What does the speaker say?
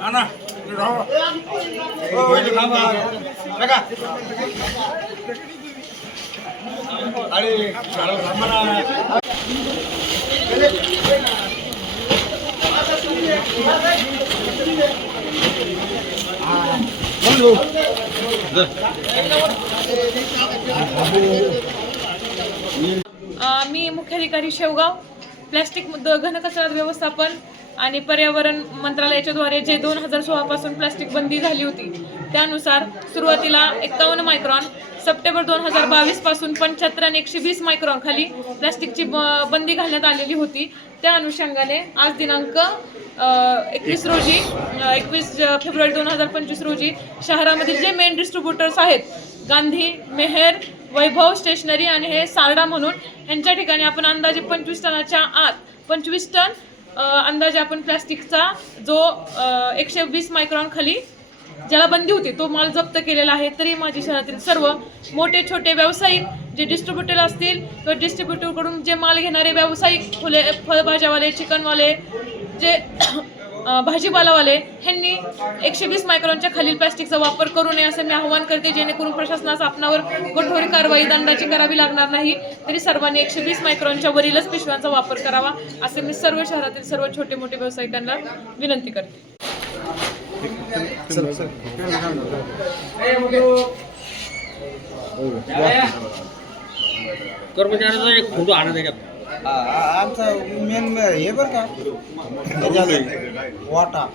Ana, rawa. Oh, ini kamu. Lega. Ali, kalau sama. मी मुख्याधिकारी Shevgaon. Plastic घनकचरा व्यवस्थापन आणि पर्यावरण मंत्रालयाच्याद्वारे जे दोन हजार सोळापासून प्लास्टिक बंदी झाली होती त्यानुसार सुरुवातीला एक्कावन्न मायक्रॉन सप्टेंबर दोन हजार बावीसपासून पंच्याहत्तर आणि एकशे वीस मायक्रॉन खाली प्लास्टिकची ब- बंदी घालण्यात आलेली होती. त्या अनुषंगाने आज दिनांक एकवीस रोजी एकवीस फेब्रुवारी दोन हजार पंचवीस रोजी शहरामधील जे मेन डिस्ट्रीब्युटर्स आहेत गांधी मेहर वैभव स्टेशनरी आणि हे सारडा म्हणून यांच्या ठिकाणी आपण अंदाजे पंचवीस टनाच्या आत पंचवीस टन अंदाजे आपण प्लॅस्टिकचा जो एकशे वीस मायक्रॉन खाली ज्याला बंदी होती तो माल जप्त केलेला आहे तरी माझ्या शहरातील सर्व मोठे छोटे व्यावसायिक जे डिस्ट्रीब्युटर असतील किंवा डिस्ट्रीब्युटरकडून जे माल घेणारे व्यावसायिक फुले फळभाज्यावाले चिकनवाले जे भाजीपालावाले ह्यांनी एकशे वीस मायक्रॉनच्या खालील प्लॅस्टिकचा वापर करू नये असं मी आवाहन करते जेणेकरून प्रशासनास आपणावर कठोर कारवाई दंडाची करावी लागणार नाही. तरी सर्वांनी एकशे वीस मायक्रॉनच्या वरीलच पिशव्यांचा वापर करावा असे मी सर्व शहरातील सर्व छोटे मोठे व्यावसायिकांना विनंती करते. कर्मचाऱ्याचा एक फोटो आणा त्याच्यात. आमचा मेन हे बरं का. वाटा.